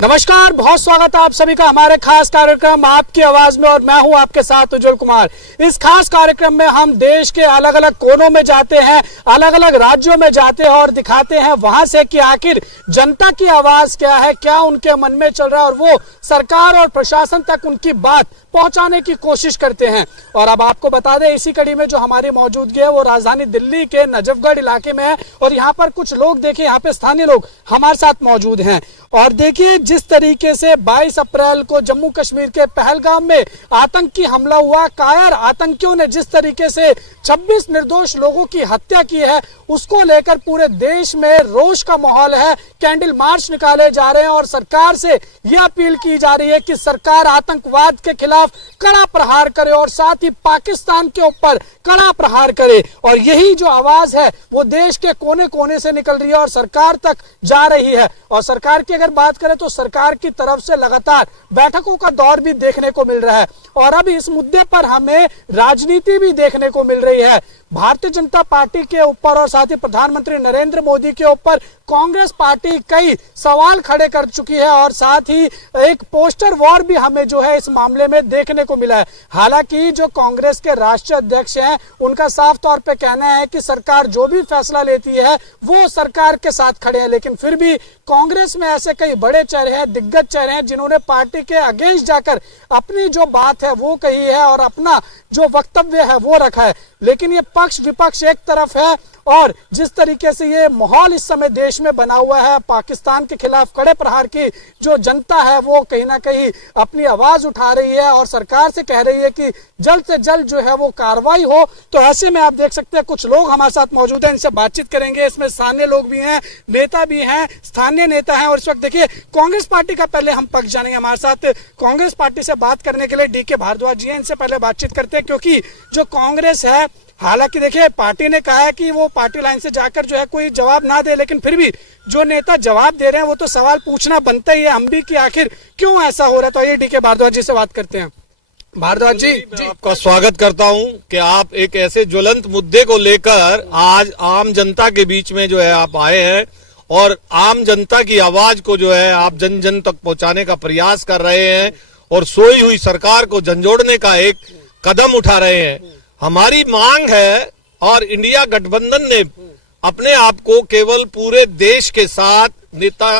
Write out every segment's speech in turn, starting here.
नमस्कार, बहुत स्वागत है आप सभी का हमारे खास कार्यक्रम आपकी आवाज में और मैं हूं आपके साथ उज्जवल कुमार। इस खास कार्यक्रम में हम देश के अलग अलग कोनों में जाते हैं, अलग अलग राज्यों में जाते हैं और दिखाते हैं वहां से कि आखिर जनता की आवाज क्या है, क्या उनके मन में चल रहा है और वो सरकार और प्रशासन तक उनकी बात पहुंचाने की कोशिश करते हैं। और अब आपको बता दें, इसी कड़ी में जो हमारी मौजूदगी है वो राजधानी दिल्ली के नजफगढ़ इलाके में है और यहाँ पर कुछ लोग, देखिए यहाँ पे स्थानीय लोग हमारे साथ मौजूद हैं। और देखिए जिस तरीके से 22 अप्रैल को जम्मू कश्मीर के पहलगाम में आतंकी हमला हुआ, कायर आतंकियों ने जिस तरीके से 26 निर्दोष लोगों की हत्या की है, उसको लेकर पूरे देश में रोष का माहौल है। कैंडल मार्च निकाले जा रहे हैं और सरकार से यह अपील की जा रही है कि सरकार आतंकवाद के खिलाफ कड़ा प्रहार करे और साथ ही पाकिस्तान के ऊपर कड़ा प्रहार करे। और यही जो आवाज है वो देश के कोने कोने से निकल रही है और सरकार तक जा रही है। और सरकार की अगर बात करें तो सरकार की तरफ से लगातार बैठकों का दौर भी देखने को मिल रहा है और अब इस मुद्दे पर हमें राजनीति भी देखने को मिल रही है। भारतीय जनता पार्टी के ऊपर और साथ ही प्रधानमंत्री नरेंद्र मोदी के ऊपर कांग्रेस पार्टी कई सवाल खड़े कर चुकी है और साथ ही एक पोस्टर वॉर भी हमें जो है इस मामले में देखने को मिला है। हालांकि जो कांग्रेस के राष्ट्रीय अध्यक्ष हैं उनका साफ तौर पे कहना है कि सरकार जो भी फैसला लेती है वो सरकार के साथ खड़े हैं, लेकिन फिर भी कांग्रेस में ऐसे कई बड़े चेहरे हैं, दिग्गज चेहरे हैं जिन्होंने पार्टी के अगेंस्ट जाकर अपनी जो बात है वो कही है और अपना जो वक्तव्य है वो रखा है। लेकिन ये पक्ष विपक्ष एक तरफ है और जिस तरीके से ये माहौल इस समय देश में बना हुआ है, पाकिस्तान के खिलाफ कड़े प्रहार की जो जनता है वो कहीं ना कहीं अपनी आवाज उठा रही है और सरकार से कह रही है कि जल्द से जल्द जो है वो कार्रवाई हो। तो ऐसे में आप देख सकते हैं कुछ लोग हमारे साथ मौजूद हैं, इनसे बातचीत करेंगे। इसमें स्थानीय लोग भी हैं, नेता भी हैं, स्थानीय नेता हैं। और इस वक्त देखिए कांग्रेस पार्टी का पहले हम पक्ष जानेंगे। हमारे साथ कांग्रेस पार्टी से बात करने के लिए DK भारद्वाज जी हैं, इनसे पहले बातचीत करते हैं क्योंकि जो कांग्रेस है, हालांकि देखिए पार्टी ने कहा है कि वो पार्टी लाइन से जाकर जो है कोई जवाब ना दे, लेकिन फिर भी जो नेता जवाब दे रहे हैं वो तो सवाल पूछना बनता ही है हम भी कि आखिर क्यों ऐसा हो रहा है। तो ये DK भारद्वाज जी से बात करते हैं। भारद्वाज जी, आपका स्वागत करता हूं कि आप एक ऐसे ज्वलंत मुद्दे को लेकर आज आम जनता के बीच में जो है आप आए हैं और आम जनता की आवाज को जो है आप जन जन तक पहुंचाने का प्रयास कर रहे हैं और सोई हुई सरकार को झंझोड़ने का एक कदम उठा रहे हैं। हमारी मांग है और इंडिया गठबंधन ने अपने आप को केवल पूरे देश के साथ नेता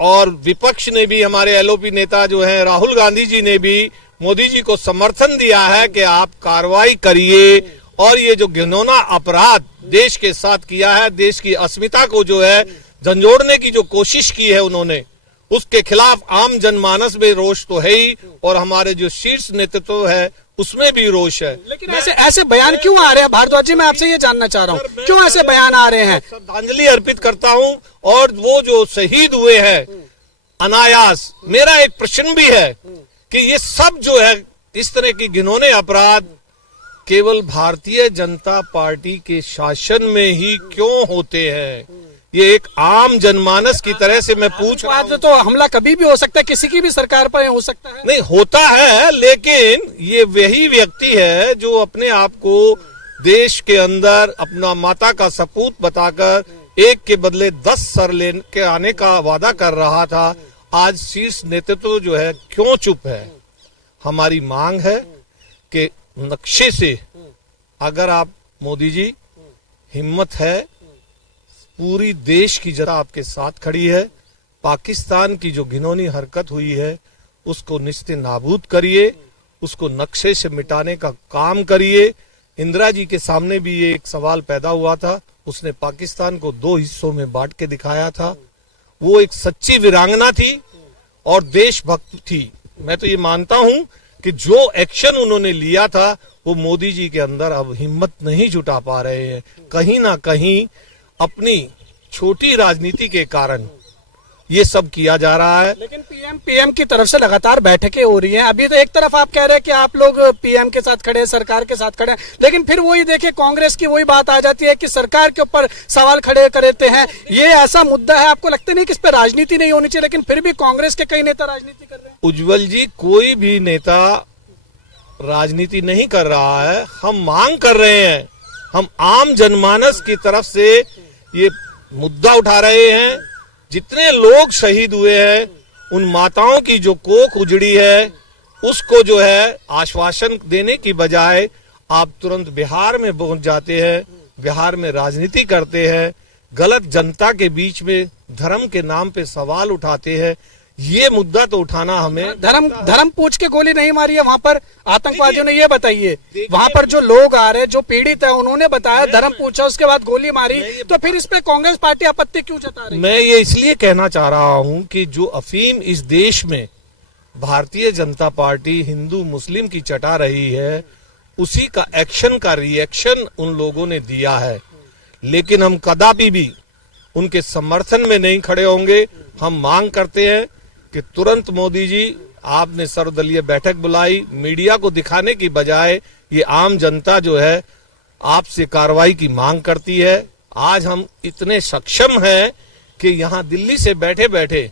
और विपक्ष ने भी, हमारे LOP नेता जो हैं राहुल गांधी जी ने भी मोदी जी को समर्थन दिया है कि आप कार्रवाई करिए और ये जो घिनौना अपराध देश के साथ किया है, देश की अस्मिता को जो है झंझोड़ने की जो कोशिश की है उन्होंने, उसके खिलाफ आम जनमानस में रोष तो है ही और हमारे जो शीर्ष नेतृत्व है उसमें भी रोष है। लेकिन ऐसे बयान क्यों आ रहे हैं भारद्वाज जी? मैं आपसे ये जानना चाह रहा हूँ, क्यों ऐसे बयान आ रहे हैं? श्रद्धांजलि अर्पित करता हूँ और वो जो शहीद हुए हैं अनायास, मेरा एक प्रश्न भी है कि ये सब जो है इस तरह की घिनौने अपराध केवल भारतीय जनता पार्टी के शासन में ही क्यों होते हैं? ये एक आम जनमानस की तरह से मैं पूछ रहा हूं। तो हमला कभी भी हो सकता है, किसी की भी सरकार पर हो सकता है। नहीं होता है, लेकिन ये वही व्यक्ति है जो अपने आप को देश के अंदर अपना माता का सपूत बताकर एक के बदले 10 सर लेके आने का वादा कर रहा था। आज शीर्ष नेतृत्व जो है क्यों चुप है? हमारी मांग है कि नक्शे से अगर आप मोदी जी, हिम्मत है, पूरी देश की जनता आपके साथ खड़ी है, पाकिस्तान की जो घिनौनी हरकत हुई है उसको निस्ते नाबूद करिए, उसको नक्शे से मिटाने का काम करिए। इंदिरा जी के सामने भी ये एक सवाल पैदा हुआ था, उसने पाकिस्तान को 2 हिस्सों में बांट के दिखाया था। वो एक सच्ची वीरांगना थी और देशभक्त थी। मैं तो ये मानता हूं कि जो एक्शन उन्होंने लिया था वो मोदी जी के अंदर अब हिम्मत नहीं जुटा पा रहे हैं। कहीं ना कहीं अपनी छोटी राजनीति के कारण ये सब किया जा रहा है। लेकिन पीएम की तरफ से लगातार बैठकें हो रही हैं। अभी तो एक तरफ आप कह रहे हैं कि आप लोग पीएम के साथ खड़े हैं, सरकार के साथ खड़े हैं, लेकिन फिर वही देखिए कांग्रेस की वही बात आ जाती है कि सरकार के ऊपर सवाल खड़े करते हैं। ये ऐसा मुद्दा है, आपको लगता नहीं कि इस पर राजनीति नहीं होनी चाहिए? लेकिन फिर भी कांग्रेस के कई नेता राजनीति कर रहे हैं। उज्जवल जी, कोई भी नेता राजनीति नहीं कर रहा है, हम मांग कर रहे हैं। हम आम जनमानस की तरफ से ये मुद्दा उठा रहे हैं। जितने लोग शहीद हुए हैं उन माताओं की जो कोख उजड़ी है उसको जो है आश्वासन देने की बजाय आप तुरंत बिहार में पहुंच जाते हैं, बिहार में राजनीति करते हैं, गलत जनता के बीच में धर्म के नाम पे सवाल उठाते हैं। ये मुद्दा तो उठाना हमें धर्म पूछ के गोली नहीं मारी है वहाँ पर आतंकवादियों ने, ये बताइए। वहाँ पर जो लोग आ रहे, जो पीड़ित है, उन्होंने बताया धर्म पूछा, उसके बाद गोली मारी, तो फिर इस पे कांग्रेस पार्टी आपत्ति क्यों जता रही है? मैं ये इसलिए कहना चाह रहा हूँ कि जो अफीम इस देश में भारतीय जनता पार्टी हिंदू मुस्लिम की चटा रही है, उसी का एक्शन का रिएक्शन उन लोगों ने दिया है। लेकिन हम कदापि भी उनके समर्थन में नहीं खड़े होंगे। हम मांग करते हैं कि तुरंत मोदी जी, आपने सर्वदलीय बैठक बुलाई, मीडिया को दिखाने की बजाय ये आम जनता जो है आपसे कार्रवाई की मांग करती है। आज हम इतने सक्षम हैं कि यहाँ दिल्ली से बैठे बैठे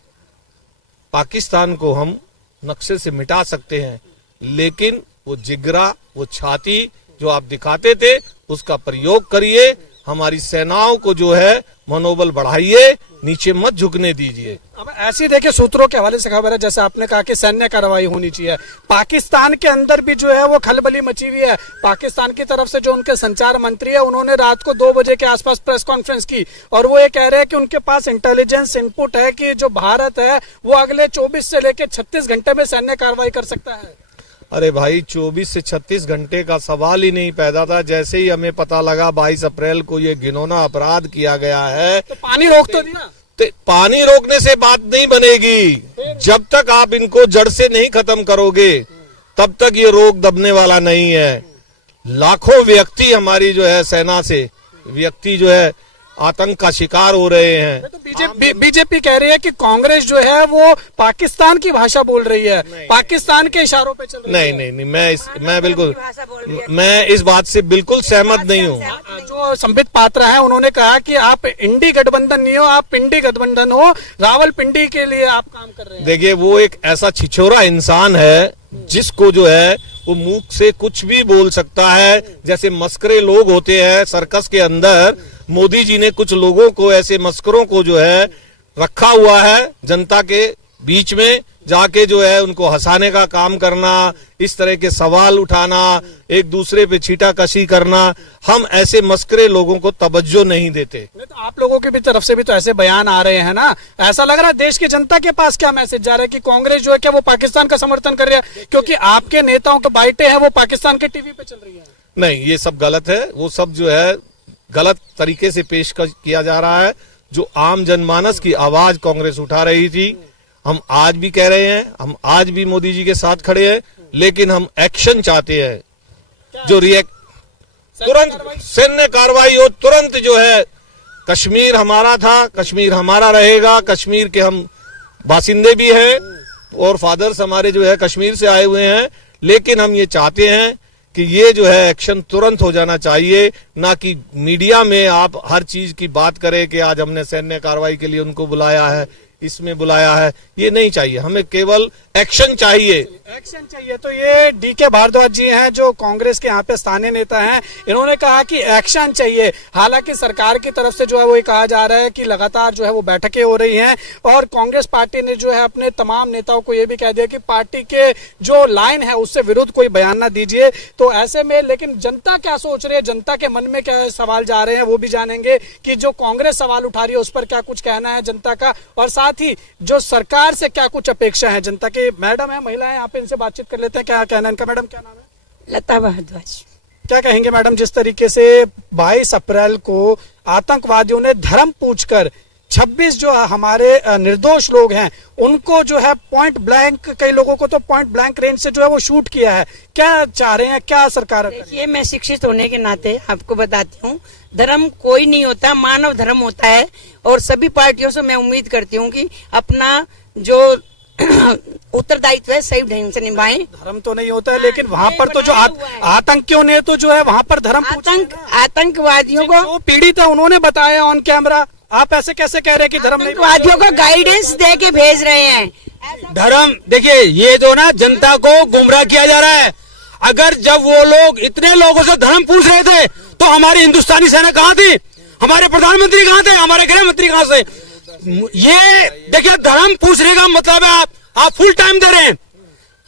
पाकिस्तान को हम नक्शे से मिटा सकते हैं, लेकिन वो जिगरा, वो छाती जो आप दिखाते थे उसका प्रयोग करिए। हमारी सेनाओं को जो है मनोबल बढ़ाइए, नीचे मत झुकने दीजिए। अब ऐसी देखिए सूत्रों के हवाले से खबर है, जैसे आपने कहा कि सैन्य कार्रवाई होनी चाहिए। पाकिस्तान के अंदर भी जो है वो खलबली मची हुई है। पाकिस्तान की तरफ से जो उनके संचार मंत्री है, उन्होंने रात को 2 बजे के आसपास प्रेस कॉन्फ्रेंस की और वो ये कह रहे हैं कि उनके पास इंटेलिजेंस इनपुट है कि जो भारत है वो अगले 24 से लेकर 36 घंटे में सैन्य कार्रवाई कर सकता है। अरे भाई, 24 से 36 घंटे का सवाल ही नहीं पैदा था। जैसे ही हमें पता लगा 22 अप्रैल को ये घिनौना अपराध किया गया है, तो पानी रोक तो दिया। तो पानी रोकने से बात नहीं बनेगी। जब तक आप इनको जड़ से नहीं खत्म करोगे तब तक ये रोग दबने वाला नहीं है। लाखों व्यक्ति हमारी जो है सेना से व्यक्ति जो है आतंक का शिकार हो रहे हैं। तो बीजेपी कह रही है कि कांग्रेस जो है वो पाकिस्तान की भाषा बोल रही है, पाकिस्तान के इशारों पे चल रही है। नहीं, मैं बिल्कुल मैं इस बात से बिल्कुल सहमत नहीं हूँ। जो संबित पात्रा है, उन्होंने कहा कि आप इंडी गठबंधन नहीं हो, आप पिंडी गठबंधन हो, रावलपिंडी के लिए आप काम कर रहे हैं। देखिए, वो एक ऐसा छिछोरा इंसान है जिसको जो है वो मुंह से कुछ भी बोल सकता है। जैसे मस्करे लोग होते हैं सर्कस के अंदर, मोदी जी ने कुछ लोगों को, ऐसे मस्करों को जो है रखा हुआ है जनता के बीच में, जाके जो है उनको हंसाने का काम करना, इस तरह के सवाल उठाना, एक दूसरे पे छीटाकशी करना। हम ऐसे मस्करे लोगों को तवज्जो नहीं देते। तो आप लोगों की भी तरफ से भी तो ऐसे बयान आ रहे हैं ना, ऐसा लग रहा है देश की जनता के पास क्या मैसेज जा रहा है कि कांग्रेस जो है क्या वो पाकिस्तान का समर्थन कर रही है, क्योंकि आपके नेताओं के बाइटें हैं वो पाकिस्तान के टीवी पे चल रही है। नहीं, ये सब गलत है। वो सब जो है गलत तरीके से पेश किया जा रहा है। जो आम जनमानस की आवाज कांग्रेस उठा रही थी, हम आज भी कह रहे हैं, हम आज भी मोदी जी के साथ खड़े हैं, लेकिन हम एक्शन चाहते हैं। जो तुरंत सैन्य कार्रवाई हो, तुरंत जो है कश्मीर हमारा था, कश्मीर हमारा रहेगा। कश्मीर के हम बासिंदे भी हैं और फादर्स हमारे जो है कश्मीर से आए हुए हैं, लेकिन हम ये चाहते हैं कि ये जो है एक्शन तुरंत हो जाना चाहिए, ना कि मीडिया में आप हर चीज की बात करें कि आज हमने सैन्य कार्रवाई के लिए उनको बुलाया है, इसमें बुलाया है। ये नहीं चाहिए, हमें केवल एक्शन चाहिए। एक्शन चाहिए। तो ये डीके भारद्वाज जी हैं जो कांग्रेस के यहाँ पे स्थानीय नेता हैं, इन्होंने कहा कि एक्शन चाहिए। हालांकि सरकार की तरफ से जो है वो ये कहा जा रहा है कि लगातार जो है वो बैठकें हो रही हैं और कांग्रेस पार्टी ने जो है अपने तमाम नेताओं को ये भी कह दिया कि पार्टी के जो लाइन है उससे विरुद्ध कोई बयान ना दीजिए। तो ऐसे में लेकिन जनता क्या सोच रही है, जनता के मन में क्या सवाल जा रहे हैं वो भी जानेंगे कि जो कांग्रेस सवाल उठा रही है उस पर क्या कुछ कहना है जनता का, और साथ ही जो सरकार से क्या कुछ अपेक्षा है जनता की। मैडम है, महिला है यहाँ पे, इनसे बातचीत कर लेते हैं। क्या कहना है इनका? मैडम क्या नाम है? लता भारद्वाज। क्या कहेंगे मैडम, जिस तरीके से 22 अप्रैल को आतंकवादियों ने धर्म पूछकर 26 जो हमारे निर्दोष लोग हैं उनको जो है पॉइंट ब्लैंक, कई लोगों को तो पॉइंट ब्लैंक रेंज से जो है वो शूट किया है, क्या चाह रहे हैं, क्या सरकार? देखिए, मैं शिक्षित होने के नाते आपको बताती हूँ, धर्म कोई नहीं होता, मानव धर्म होता है। और सभी पार्टियों से मैं उम्मीद करती हूँ कि अपना जो उत्तरदायित्व है सही ढंग से निभाएं। धर्म तो नहीं होता है, लेकिन वहाँ पर तो जो आतंकियों ने तो जो है वहाँ पर धर्म आतंकवादियों को जो पीड़ित है उन्होंने बताया ऑन कैमरा। आप ऐसे कैसे कह रहे हैं कि धर्म नहीं? आतंकवादियों को गाइडेंस दे के भेज रहे हैं। धर्म, देखिए ये तो ना जनता को गुमराह किया जा रहा है। अगर जब वो लोग इतने लोगों से धर्म पूछ रहे थे तो हमारी हिंदुस्तानी सेना कहाँ थी, हमारे प्रधानमंत्री कहाँ थे, हमारे गृह मंत्री कहाँ से? ये देखिए धर्म पूछने का मतलब है आप फुल टाइम दे रहे हैं,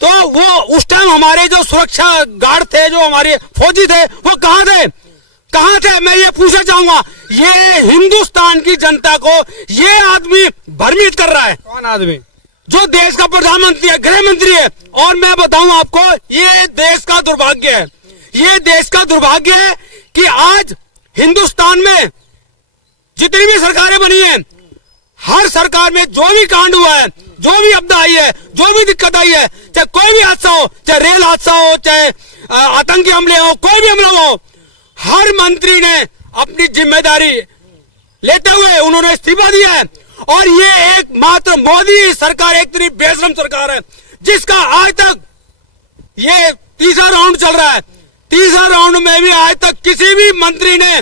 तो वो उस टाइम हमारे जो सुरक्षा गार्ड थे, जो हमारे फौजी थे, वो कहाँ थे मैं ये पूछना चाहूंगा। ये हिंदुस्तान की जनता को ये आदमी भ्रमित कर रहा है। कौन आदमी? जो देश का प्रधानमंत्री है, गृह मंत्री है। और मैं बताऊं आपको, ये देश का दुर्भाग्य है, ये देश का दुर्भाग्य है कि आज हिंदुस्तान में जितनी भी सरकारें बनी हैं, हर सरकार में जो भी कांड हुआ है, जो भी आपदा आई है, जो भी दिक्कत आई है, चाहे कोई भी हादसा हो, चाहे रेल हादसा हो, चाहे आतंकी हमले हो, कोई भी हमला हो, हर मंत्री ने अपनी जिम्मेदारी लेते हुए उन्होंने इस्तीफा दिया है। और ये एकमात्र मोदी सरकार एक तरीफ बेशरम सरकार है, जिसका आज तक ये तीसरा राउंड चल रहा है। तीसरा राउंड में भी आज तक किसी भी मंत्री ने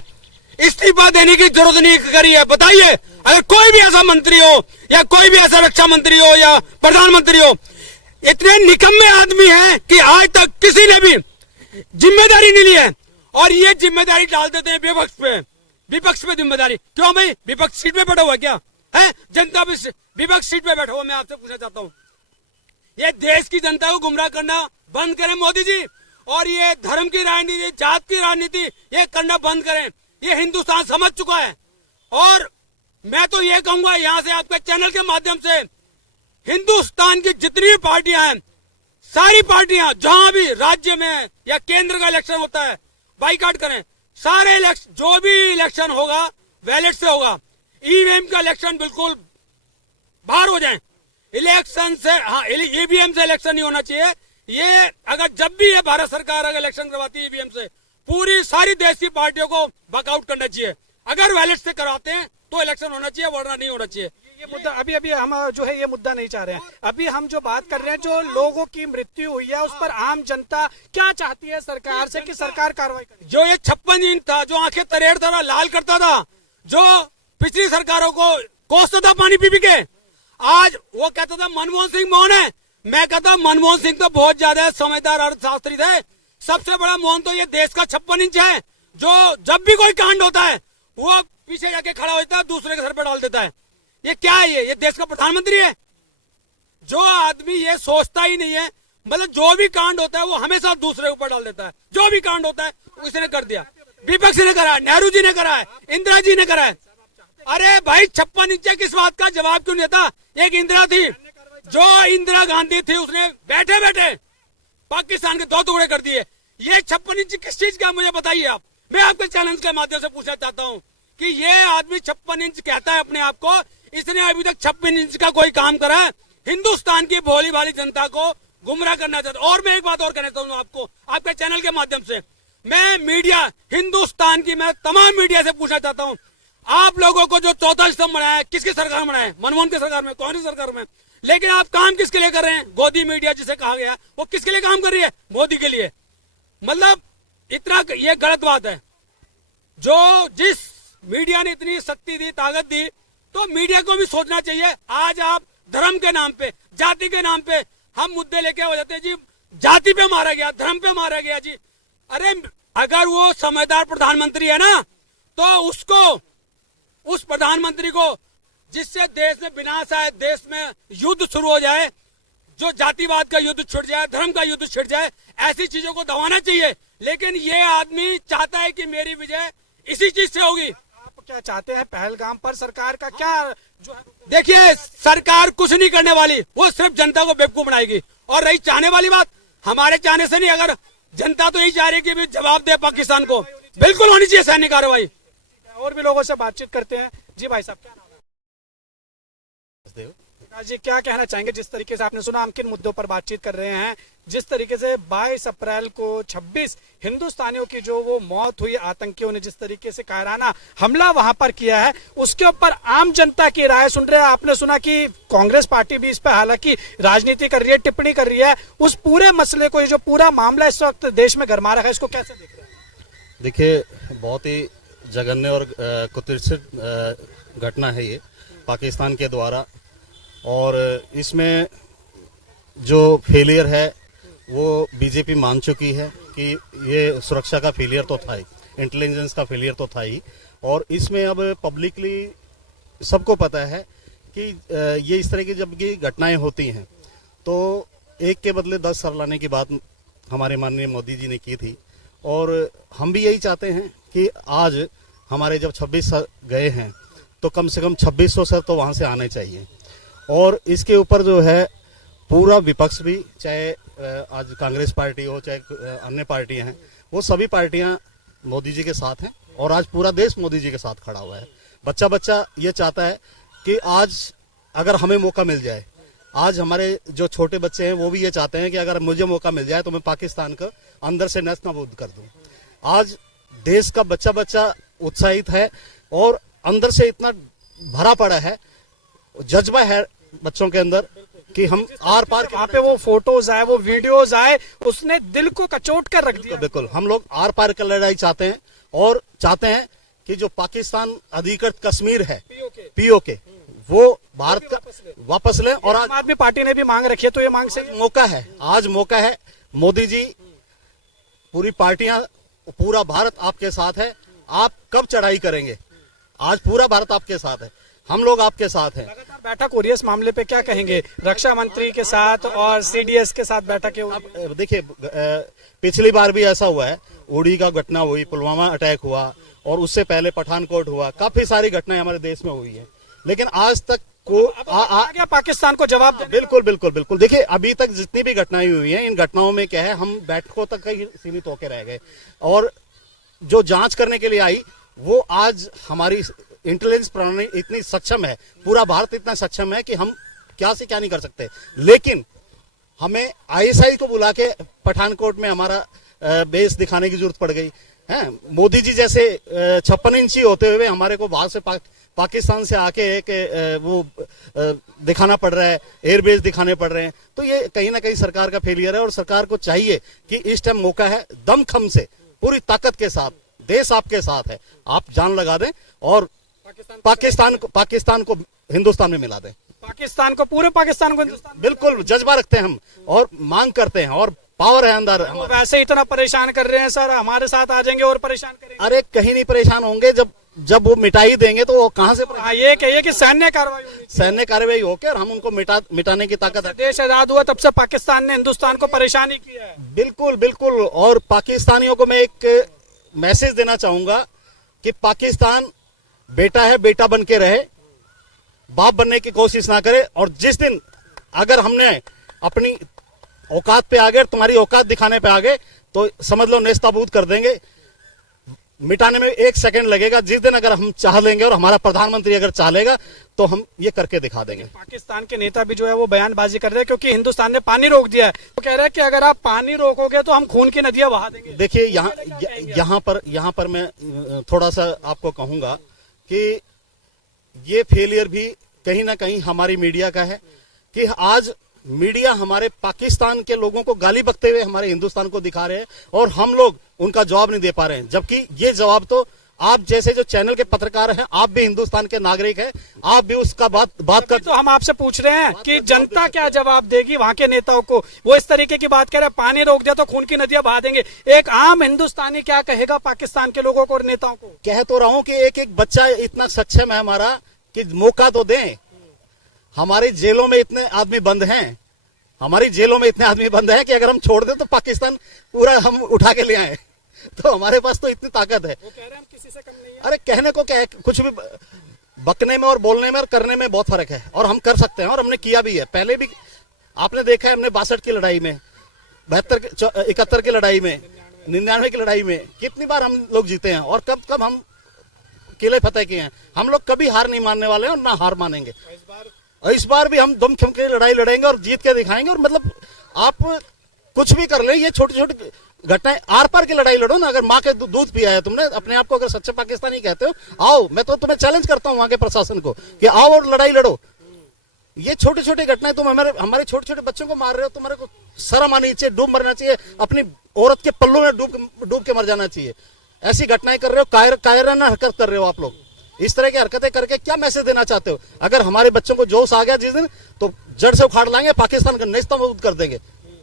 इस्तीफा देने की जरूरत नहीं करी है। बताइए, अगर कोई भी ऐसा मंत्री हो या कोई भी ऐसा रक्षा मंत्री हो या प्रधानमंत्री हो, इतने निकम्मे आदमी हैं कि आज तक किसी ने भी जिम्मेदारी नहीं ली है, और ये जिम्मेदारी डाल देते हैं विपक्ष पे जिम्मेदारी। क्यों भाई, विपक्ष सीट पे बैठा हुआ क्या है? जनता भी विपक्ष सीट पे बैठा हुआ। मैं आपसे पूछना चाहता हूँ, ये देश की जनता को गुमराह करना बंद करें मोदी जी, और ये धर्म की राजनीति, जात की राजनीति ये करना बंद करें। ये हिंदुस्तान समझ चुका है। और मैं तो ये कहूंगा यहां से आपके चैनल के माध्यम से, हिंदुस्तान की जितनी भी पार्टियां हैं, सारी पार्टियां जहां भी राज्य में या केंद्र का इलेक्शन होता है, बाइकाट करें। सारे इलेक्शन, जो भी इलेक्शन होगा बैलेट से होगा। ईवीएम का इलेक्शन बिल्कुल बाहर हो जाए। इलेक्शन से, हाँ, ईवीएम से इलेक्शन नहीं होना चाहिए। ये अगर जब भी ये भारत सरकार अगर इलेक्शन करवाती है ईवीएम से, पूरी सारी देश की पार्टियों को वॉकआउट करना चाहिए। अगर बैलेट से करवाते हैं तो इलेक्शन होना चाहिए, वरना नहीं होना चाहिए। ये मुद्दा अभी हम जो है ये मुद्दा नहीं चाह रहे हैं। अभी हम जो बात कर रहे हैं, जो लोगों की मृत्यु हुई है, उस पर आम जनता क्या चाहती है सरकार से कि सरकार कार्रवाई करे। जो ये 56 इंच था, जो आंखें तरेड़ता था, लाल करता था, जो पिछली सरकारों को कोसता था पानी पी के, आज वो कहता था मनमोहन सिंह मोहन है। मैं कहता हूं मनमोहन सिंह तो बहुत ज्यादा समझदार अर्थशास्त्री थे। सबसे बड़ा मोहन तो ये देश का 56 इंच है, जो जब भी कोई कांड होता है वो पीछे जाके खड़ा हो जाता है, दूसरे के सर पे डाल देता है। ये क्या है? ये देश का प्रधानमंत्री है? जो आदमी ये सोचता ही नहीं है, मतलब जो भी कांड होता है वो हमेशा दूसरे ऊपर डाल देता है। जो भी कांड होता है उसने कर दिया, विपक्ष ने करा है, नेहरू जी ने करा है, इंदिरा जी ने करा है। अरे भाई 56 इंच किस बात का जवाब क्यों नहीं देता? एक इंदिरा थी, जो इंदिरा गांधी थी, उसने बैठे बैठे पाकिस्तान के 2 टुकड़े कर दिए। ये 56 इंच किस चीज का, मुझे बताइए आप। मैं आपके चैलेंज के माध्यम से पूछना चाहता हूँ कि ये आदमी 56 इंच कहता है अपने आप को, इसने अभी तक 56 इंच का कोई काम करा है? हिंदुस्तान की भोली भाली जनता को गुमराह करना चाहता हूँ। और मैं एक बात और कहना चाहता हूँ आपको, आपके चैनल के माध्यम से, मैं मीडिया, हिंदुस्तान की मैं तमाम मीडिया से पूछना चाहता हूँ, आप लोगों को जो चौथा स्तंभ बनाया है, किसकी सरकार में बनाया है? मनमोहन की सरकार में, कांग्रेस सरकार में। लेकिन आप काम किसके लिए कर रहे हैं? गोदी मीडिया जिसे कहा गया, वो किसके लिए काम कर रही है? मोदी के लिए। मतलब इतना ये गलत बात है। जो जिस मीडिया ने इतनी शक्ति दी, ताकत दी, तो मीडिया को भी सोचना चाहिए। आज आप धर्म के नाम पे, जाति के नाम पे हम मुद्दे लेके हो जाते हैं जी, जाति पे मारा गया, धर्म पे मारा गया जी। अरे अगर वो समझदार प्रधानमंत्री है ना, तो उसको, उस प्रधानमंत्री को, जिससे देश में विनाश आए, देश में युद्ध शुरू हो जाए, जो जातिवाद का युद्ध छिड़ जाए, धर्म का युद्ध छिड़ जाए, ऐसी चीजों को दबाना चाहिए। लेकिन ये आदमी चाहता है कि मेरी विजय इसी चीज से होगी। आप क्या चाहते हैं पहलगाम पर सरकार का क्या जो है? देखिए, सरकार कुछ नहीं करने वाली, वो सिर्फ जनता को बेवकूफ बनाएगी। और रही चाहने वाली बात, हमारे चाहने से नहीं, अगर जनता तो यही चाह रही है कि भी जवाब दे पाकिस्तान को, बिल्कुल होनी चाहिए सैन्य कार्रवाई। और भी लोगों से बातचीत करते हैं। जी भाई साहब, क्या नाम है? विकास जी, क्या कहना चाहेंगे? जिस तरीके से आपने सुना, हम किन मुद्दों पर बातचीत कर रहे हैं। जिस तरीके से 22 अप्रैल को 26 हिंदुस्तानियों की जो वो मौत हुई, आतंकियों ने जिस तरीके से कायराना हमला वहां पर किया है, उसके ऊपर आम जनता की राय सुन रहे हैं। आपने सुना कि कांग्रेस पार्टी भी इस पर हालांकि राजनीति कर रही है, टिप्पणी कर रही है। उस पूरे मसले को, जो पूरा मामला इस वक्त देश में गरमा रहा है, इसको कैसे देख रहे हैं? देखिए, बहुत ही जघन्य और कुत्सित घटना है ये पाकिस्तान के द्वारा। और इसमें जो फेलियर है वो बीजेपी मान चुकी है कि ये सुरक्षा का फेलियर तो था ही, इंटेलिजेंस का फेलियर तो था ही। और इसमें अब पब्लिकली सबको पता है कि ये इस तरह की जब ये घटनाएं होती हैं तो एक के बदले 10 सर लाने की बात हमारे माननीय मोदी जी ने की थी, और हम भी यही चाहते हैं कि आज हमारे जब 26 सर गए हैं तो कम से कम 2600 सर तो वहाँ से आने चाहिए। और इसके ऊपर जो है पूरा विपक्ष भी, चाहे आज कांग्रेस पार्टी हो चाहे अन्य पार्टियां हैं, वो सभी पार्टियां मोदी जी के साथ हैं और आज पूरा देश मोदी जी के साथ खड़ा हुआ है। बच्चा बच्चा ये चाहता है कि आज अगर हमें मौका मिल जाए, आज हमारे जो छोटे बच्चे हैं वो भी ये चाहते हैं कि अगर मुझे मौका मिल जाए तो मैं पाकिस्तान को अंदर से नष्ट नाबूद कर दूं। आज देश का बच्चा बच्चा उत्साहित है और अंदर से इतना भरा पड़ा है, जज्बा है बच्चों के अंदर कि हम आर पार वहाँ पे वो फोटोज आए, वो वीडियोज आए, उसने दिल को कचोट कर रख दिया। बिल्कुल हम लोग आर पार की लड़ाई चाहते हैं और चाहते हैं कि जो पाकिस्तान अधिकृत कश्मीर है पीओके वो भारत का वापस लें। और आम आदमी पार्टी ने भी मांग रखी है, तो ये मांग से मौका है, आज मौका है। मोदी जी, पूरी पार्टियां, पूरा भारत आपके साथ है। आप कब चढ़ाई करेंगे? आज पूरा भारत आपके साथ है, हम लोग आपके साथ हैं। लगातार बैठक हो रही है इस मामले पे, क्या कहेंगे? रक्षा मंत्री के साथ और सीडीएस के साथ बैठक है। अब देखिए, पिछली बार भी ऐसा हुआ है, उड़ी का घटना हुई, पुलवामा अटैक हुआ और उससे पहले पठानकोट हुआ, काफी सारी घटनाएं हमारे देश में हुई है, लेकिन आज तक को क्या पाकिस्तान को जवाब देने? बिल्कुल बिल्कुल बिल्कुल। देखिए, अभी तक जितनी भी घटनाएं हुई हैं, इन घटनाओं में क्या है, हम बैठकों तक ही सीमित होकर रह गए और जो जांच करने के लिए आई वो आज हमारी इंटेलिजेंस प्रणाली इतनी सक्षम है, पूरा भारत इतना सक्षम है कि हम क्या से क्या नहीं कर सकते। लेकिन हमें आईएसआई को बुला के पठानकोट में हमारा बेस दिखाने की जरूरत पड़ गई है। मोदी जी जैसे 56 इंची होते हुए हमारे को बाहर से पाकिस्तान से आके एक वो दिखाना पड़ रहा है, एयरबेस दिखाने पड़ रहे हैं। तो ये कहीं ना कहीं सरकार का फेलियर है और सरकार को चाहिए कि इस टाइम मौका है, दमखम से पूरी ताकत के साथ, देश आपके साथ है, आप जान लगा दें और पाकिस्तान को हिंदुस्तान में मिला दें। पाकिस्तान को, पूरे पाकिस्तान को हिंदुस्तान, बिल्कुल जज्बा रखते हैं हम और मांग करते हैं और पावर है अंदर। वो वैसे इतना परेशान कर रहे हैं सर, हमारे साथ आ जाएंगे और परेशान करेंगे। अरे कहीं नहीं परेशान होंगे, जब वो मिटाई देंगे तो वो कहां से? ये कहिए कि सैन्य कार्रवाई होकर हम उनको मिटाने की ताकत है। देश आजाद हुआ तब से पाकिस्तान ने हिंदुस्तान को परेशान ही किया है। बिल्कुल बिल्कुल। और पाकिस्तानियों को मैं एक मैसेज देना चाहूंगा कि पाकिस्तान बेटा है, बेटा बन के रहे, बाप बनने की कोशिश ना करे। और जिस दिन अगर हमने अपनी औकात पे आ गए, तुम्हारी औकात दिखाने पे आ गए, तो समझ लो नेस्ताबूद कर देंगे। मिटाने में 1 सेकंड लगेगा। जिस दिन अगर हम चाह लेंगे और हमारा प्रधानमंत्री अगर चाह लेगा तो हम ये करके दिखा देंगे। पाकिस्तान के नेता भी जो है वो बयानबाजी कर रहे हैं क्योंकि हिंदुस्तान ने पानी रोक दिया है। वो कह रहे हैं कि अगर आप पानी रोकोगे तो हम खून की नदियां बहा देंगे। देखिए, यहाँ पर मैं थोड़ा सा आपको कहूंगा कि ये फेलियर भी कहीं ना कहीं हमारी मीडिया का है कि आज मीडिया हमारे पाकिस्तान के लोगों को गाली बकते हुए हमारे हिंदुस्तान को दिखा रहे हैं और हम लोग उनका जवाब नहीं दे पा रहे हैं। जबकि ये जवाब तो आप जैसे जो चैनल के पत्रकार हैं, आप भी हिंदुस्तान के नागरिक हैं, आप भी उसका बात कर। तो हम आपसे पूछ रहे हैं कि जनता क्या जवाब देगी वहां के नेताओं को? वो इस तरीके की बात कह रहे हैं, पानी रोक दिया तो खून की नदियां बहा देंगे। एक आम हिंदुस्तानी क्या कहेगा पाकिस्तान के लोगों को और नेताओं को? कह तो रहा हूं कि एक एक बच्चा इतना सक्षम है हमारा कि मौका तो दें। हमारी जेलों में इतने आदमी बंद हैं, हमारी जेलों में इतने आदमी बंद हैं कि अगर हम छोड़ दें तो पाकिस्तान पूरा हम उठा के ले आए। तो हमारे पास तो इतनी ताकत है। वो कह रहे हैं हम किसी से कम नहीं है। अरे कहने को क्या है, कुछ भी बकने में और बोलने में और करने में बहुत फर्क है और हम कर सकते हैं और हमने किया भी है। पहले भी आपने देखा है, हमने 62 की लड़ाई में, 71 की लड़ाई में, 99 की लड़ाई में कितनी बार हम लोग जीते हैं और कब कब हम किले फतेह किए हैं। हम लोग कभी हार नहीं मानने वाले हैं और ना हार मानेंगे। और इस बार भी हम दमखम की लड़ाई लड़ेंगे और जीत के दिखाएंगे। और मतलब आप कुछ भी कर ले, ये छोटी छोटी घटनाएं, आर पार की लड़ाई लड़ो ना। अगर माँ के दूध पिया है तुमने, अपने आप को अगर सच्चे पाकिस्तानी कहते हो, आओ, मैं तो तुम्हें चैलेंज करता हूं वहां के प्रशासन को कि आओ और लड़ाई लड़ो। ये छोटी छोटी घटनाएं तुम हमारे छोटे छोटे बच्चों को मार रहे हो, तुम्हारे को शर्म आनी चाहिए, डूब मरना चाहिए, अपनी औरत के पल्लों में डूब के मर जाना चाहिए। ऐसी घटनाएं कर रहे हो, कायराना हरकत कर रहे हो आप लोग। इस तरह की हरकतें करके क्या मैसेज देना चाहते हो? अगर हमारे बच्चों को जोश आ गया जिस दिन, तो जड़ से उखाड़ लाएंगे, पाकिस्तान का नेस्तनाबूद कर देंगे।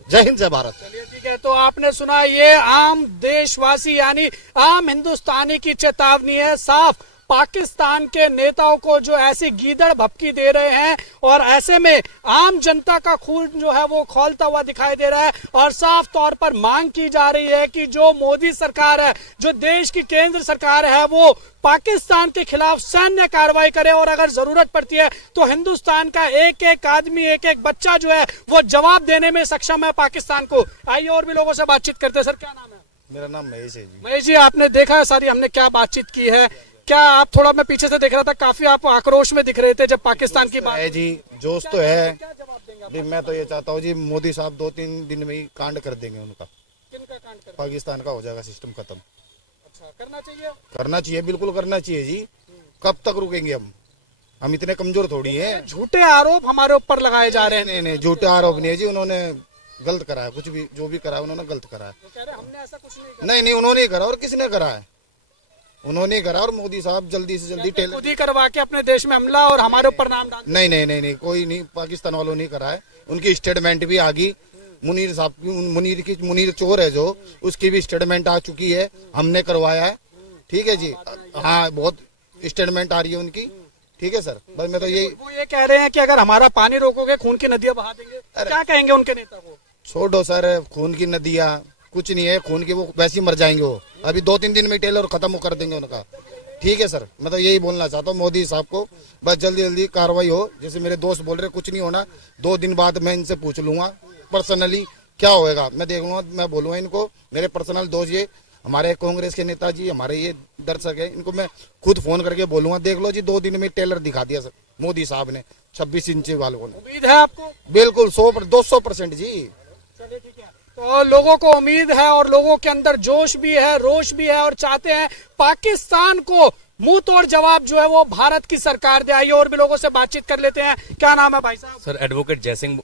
जय हिंद, जय भारत। चलिए ठीक है, तो आपने सुना, ये आम देशवासी यानी आम हिंदुस्तानी की चेतावनी है। साफ पाकिस्तान के नेताओं को जो ऐसी गीदड़ भपकी दे रहे हैं, और ऐसे में आम जनता का खून जो है वो खौलता हुआ दिखाई दे रहा है। और साफ तौर पर मांग की जा रही है कि जो मोदी सरकार है, जो देश की केंद्र सरकार है, वो पाकिस्तान के खिलाफ सैन्य कार्रवाई करे, और अगर जरूरत पड़ती है तो हिंदुस्तान का एक एक आदमी, एक एक बच्चा जो है वो जवाब देने में सक्षम है पाकिस्तान को। आइए और भी लोगों से बातचीत करते हैं। सर, क्या नाम है? मेरा नाम महेश है जी। महेश जी, आपने देखा है सारी हमने क्या बातचीत की है, क्या आप थोड़ा, मैं पीछे से देख रहा था, काफी आप आक्रोश में दिख रहे थे जब पाकिस्तान की बात है जी, जोश तो है। क्या जवाब देंगे आप? भी मैं तो ये चाहता हूँ जी, मोदी साहब 2-3 दिन में ही कांड कर देंगे उनका। किनका कांड कर? पाकिस्तान का हो जाएगा सिस्टम खत्म। अच्छा, करना चाहिए। करना चाहिए, बिल्कुल करना चाहिए जी। कब तक रुकेंगे हम इतने कमजोर थोड़ी हैं। झूठे आरोप हमारे ऊपर लगाए जा रहे हैं। नहीं नहीं, झूठे आरोप नहीं है जी, उन्होंने गलत करा है। कुछ भी जो भी करा है उन्होंने गलत करा है। वो कह रहे हैं हमने ऐसा कुछ नहीं नहीं नहीं, उन्होंने ही करा। और किसने करा है? उन्होंने ही करा। और मोदी साहब जल्दी से जल्दी किया, खुद ही करवा के अपने देश में हमला और हमारे ऊपर नाम डाल। नहीं नहीं नहीं नहीं, कोई नहीं, पाकिस्तान वालों ने करा है। उनकी स्टेटमेंट भी आ गई। मुनीर साहब की, मुनीर चोर है जो, उसकी भी स्टेटमेंट आ चुकी है, हमने करवाया है। ठीक है जी, हाँ, बहुत स्टेटमेंट आ रही है उनकी। ठीक है सर, बस मैं तो यही। वो ये कह रहे हैं कि अगर हमारा पानी रोकोगे खून की नदियां बहा देंगे। क्या कहेंगे उनके नेता को? छोड़ो सर, खून की नदियाँ कुछ नहीं है। खून की वो वैसे ही मर जाएंगे। वो अभी 2-3 दिन में टेलर खत्म कर देंगे उनका। ठीक है सर, मैं तो यही बोलना चाहता हूँ मोदी साहब को, बस जल्दी जल्दी कार्रवाई हो। जैसे मेरे दोस्त बोल रहे कुछ नहीं होना, 2 दिन बाद मैं इनसे पूछ लूंगा पर्सनली क्या होएगा। मैं देख लूंगा, मैं बोलूंगा इनको। मेरे पर्सनल दोस्त ये हमारे कांग्रेस के नेताजी, हमारे ये दर्शक है, इनको मैं खुद फोन करके बोलूंगा, देख लो जी 2 दिन में टेलर दिखा दिया सर मोदी साहब ने 26 इंच वालों ने। उम्मीद है आपको? बिल्कुल 200% जी। चलिए ठीक है। तो लोगों को उम्मीद है और लोगों के अंदर जोश भी है, रोष भी है, और चाहते हैं पाकिस्तान को मुंह तोड़ जवाब जो है वो भारत की सरकार दे। आइए और भी लोगों से बातचीत कर लेते हैं। क्या नाम है भाई साहब? Sir, advocate Jaisingh.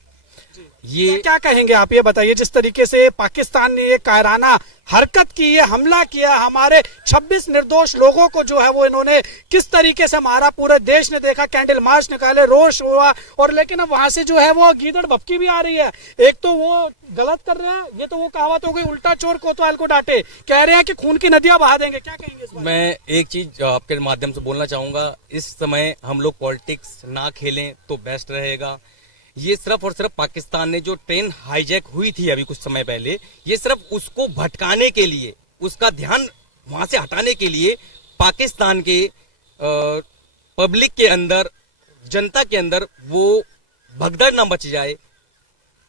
ये क्या कहेंगे आप? ये बताइए, जिस तरीके से पाकिस्तान ने ये कायराना हरकत की है, हमला किया, हमारे 26 निर्दोष लोगों को जो है वो इन्होंने किस तरीके से मारा, पूरे देश ने देखा, कैंडल मार्च निकाले, रोष हुआ, और लेकिन अब वहां से जो है वो गीदड़ भपकी भी आ रही है। एक तो वो गलत कर रहे हैं, ये तो वो कहावत हो गई, उल्टा चोर कोतवाल को डांटे, कह रहे हैं कि खून की नदियां बहा देंगे। क्या कहेंगे इस बारे में? मैं एक चीज आपके माध्यम से बोलना चाहूंगा, इस समय हम लोग पॉलिटिक्स ना खेलें तो बेस्ट रहेगा। ये सिर्फ और सिर्फ पाकिस्तान ने जो ट्रेन हाईजैक हुई थी अभी कुछ समय पहले, ये सिर्फ उसको भटकाने के लिए, उसका ध्यान वहां से हटाने के लिए, पाकिस्तान के पब्लिक के अंदर, जनता के अंदर वो भगदड़ ना मच जाए,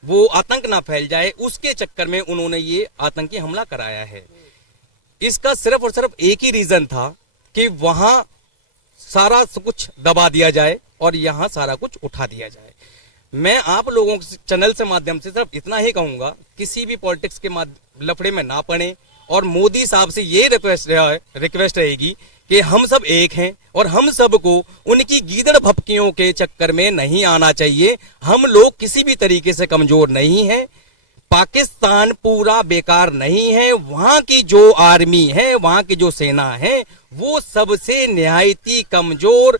वो आतंक ना फैल जाए, उसके चक्कर में उन्होंने ये आतंकी हमला कराया है। इसका सिर्फ और सिर्फ एक ही रीजन था कि वहां सारा कुछ दबा दिया जाए और यहां सारा कुछ उठा दिया जाए। मैं आप लोगों के चैनल से माध्यम से सिर्फ इतना ही कहूंगा, किसी भी पॉलिटिक्स के लफड़े में ना पड़े, और मोदी साहब से ये रिक्वेस्ट रहेगी कि हम सब एक हैं और हम सबको उनकी गीदड़ भपकियों के चक्कर में नहीं आना चाहिए। हम लोग किसी भी तरीके से कमजोर नहीं हैं। पाकिस्तान पूरा बेकार नहीं है। वहां की जो आर्मी है, वहां की जो सेना है, वो सबसे निहायती कमजोर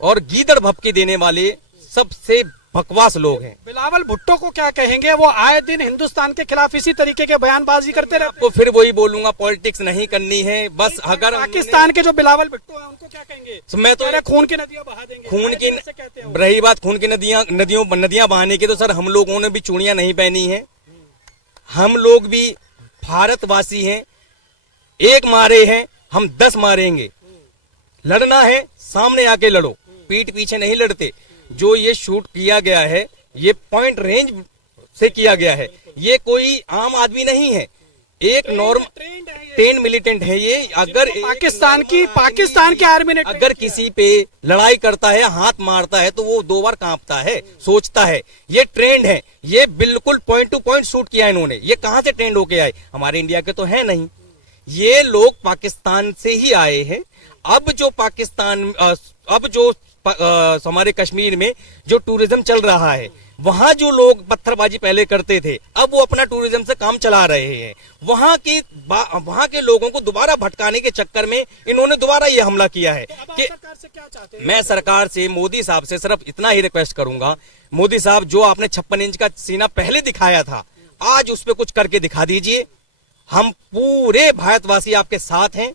और गीदड़ भपकी देने वाले सबसे बकवास लोग हैं। बिलावल भुट्टो को क्या कहेंगे? वो आए दिन हिंदुस्तान के खिलाफ इसी तरीके के बयानबाजी करते रहते हैं। तो फिर वही बोलूंगा, पॉलिटिक्स नहीं करनी है। बस अगर पाकिस्तान के जो बिलावल भुट्टो है उनको क्या कहेंगे? तो मैं तो खून की नदियां बहा देंगे, खून की ऐसे कहते हैं वो। रही बात खून की नदियां बहाने की, तो सर हम लोगों ने भी चूड़ियां नहीं पहनी है। हम लोग भी भारतवासी हैं, एक मारे हैं, हम 10 मारेंगे। लड़ना है सामने आके लड़ो, पीठ पीछे नहीं लड़ते। जो ये शूट किया गया है, ये पॉइंट रेंज से किया गया है। ये कोई आम आदमी नहीं है, एक नॉर्मल ट्रेन मिलिटेंट है ये। अगर पाकिस्तान के आर्मी ने अगर किसी पे लड़ाई करता है, हाथ मारता है, तो वो 2 बार कांपता है, सोचता है। ये ट्रेंड है, ये बिल्कुल पॉइंट टू पॉइंट शूट किया इन्होंने। ये कहां से ट्रेंड होके आए? हमारे इंडिया के तो है नहीं, ये लोग पाकिस्तान से ही आए हैं। अब जो हमारे कश्मीर में जो टूरिज्म चल रहा है, वहां जो लोग पत्थरबाजी पहले करते थे, अब वो अपना टूरिज्म से काम चला रहे हैं। वहां के लोगों को दोबारा भटकाने के चक्कर में इन्होंने दोबारा ये हमला किया है। कि सरकार से क्या चाहते हैं? मैं सरकार से, मोदी साहब से सिर्फ इतना ही रिक्वेस्ट करूंगा, मोदी साहब जो आपने 56 इंच का सीना पहले दिखाया था, आज उस पर कुछ करके दिखा दीजिए। हम पूरे भारतवासी आपके साथ हैं।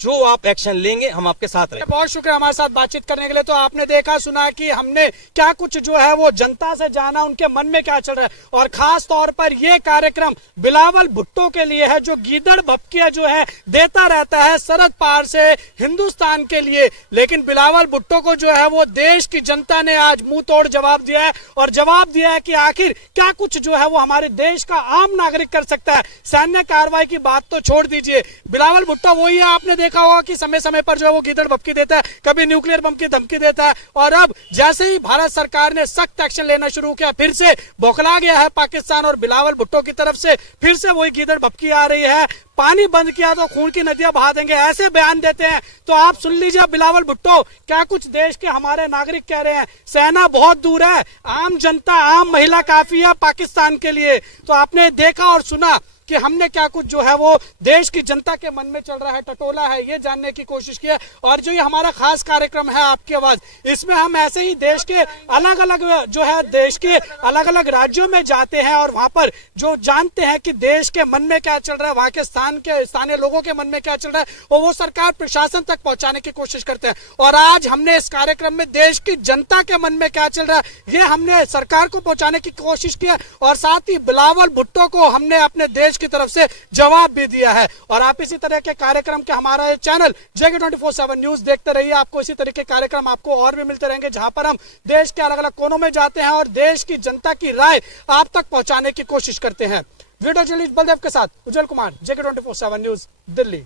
जो आप एक्शन लेंगे हम आपके साथ रहेंगे। बहुत शुक्रिया हमारे साथ बातचीत करने के लिए। तो आपने देखा सुना कि हमने क्या कुछ जो है वो जनता से जाना, उनके मन में क्या चल रहा है। और खास तौर पर ये कार्यक्रम बिलावल भुट्टो के लिए है, जो गीदड़ भपकिया जो है देता रहता है सरहद पार से हिंदुस्तान के लिए। लेकिन बिलावल भुट्टो को जो है वो देश की जनता ने आज मुंह तोड़ जवाब दिया है, और जवाब दिया है कि आखिर क्या कुछ जो है वो हमारे देश का आम नागरिक कर सकता है। सैन्य कार्रवाई की बात तो छोड़ दीजिए, बिलावल भुट्टो वही है, आपने देखा होगा कि समय समय पर जो है वो गीदड़ भपकी देता है, कभी न्यूक्लियर बम की धमकी देता है। और अब जैसे ही भारत सरकार ने सख्त एक्शन लेना शुरू किया, फिर से बौखला गया है पाकिस्तान, और बिलावल भुट्टो की तरफ से फिर से वही गीदड़ भपकी आ रही है। पानी बंद किया तो खून की नदियां बहा देंगे, ऐसे बयान देते हैं। तो आप सुन लीजिए बिलावल भुट्टो क्या कुछ देश के हमारे नागरिक कह रहे हैं। सेना बहुत दूर है, आम जनता, आम महिला काफी है पाकिस्तान के लिए। तो आपने देखा और सुना कि हमने क्या कुछ जो है वो देश की जनता के मन में चल रहा है, टटोला है, ये जानने की कोशिश की है। और जो ये हमारा खास कार्यक्रम है आपकी आवाज, इसमें हम ऐसे ही देश के अलग अलग जो है देश के अलग अलग राज्यों में जाते हैं, और वहां पर जो जानते हैं कि देश के मन में क्या चल रहा है, वहां के स्थानीय लोगों के मन में क्या चल रहा है, और वो सरकार प्रशासन तक पहुंचाने की कोशिश करते हैं। और आज हमने इस कार्यक्रम में देश की जनता के मन में क्या चल रहा है ये हमने सरकार को पहुंचाने की कोशिश की है, और साथ ही बिलावल भुट्टो को हमने अपने देश की तरफ से जवाब भी दिया है। और आप इसी तरह के कार्यक्रम के हमारा ये चैनल JK 24/7 न्यूज देखते रहिए। आपको इसी तरह के कार्यक्रम आपको और भी मिलते रहेंगे, जहां पर हम देश के अलग अलग कोनों में जाते हैं और देश की जनता की राय आप तक पहुंचाने की कोशिश करते हैं। वीडियो जर्नलिस्ट बलदेव के साथ उज्जवल कुमार, JK 24/7 न्यूज, दिल्ली।